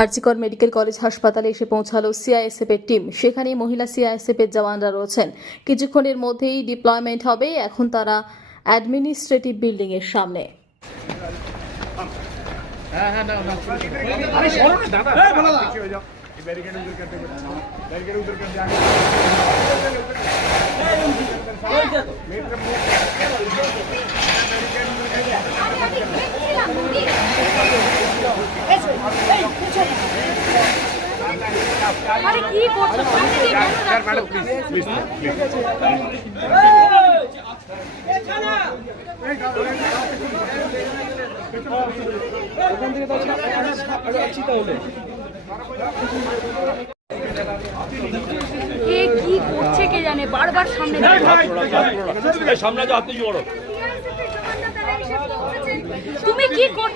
RG Kar medical college হাসপাতালে এসে পৌঁছালো সিআইএসএফ এর টিম। সেখানে মহিলা সিআইএসএফ এর জওয়ানরা রয়েছেন। কিছুক্ষণের মধ্যেই ডিপ্লয়মেন্ট হবে। এখন তারা অ্যাডমিনিস্ট্রেটিভ বিল্ডিং এর সামনে। अरे আরে কি করছ? ম্যাডাম প্লিজ প্লিজ কে কি করছে কে জানে? বারবার সামনে সামনে যাও আপনি জোড়ো তুমি কি কর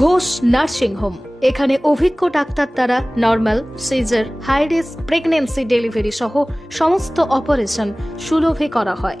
ঘোষ নার্সিং হোম। এখানে অভিজ্ঞ ডাক্তার দ্বারা normal, caesar high risk pregnancy delivery সহ সমস্ত অপারেশন সুলভে করা হয়।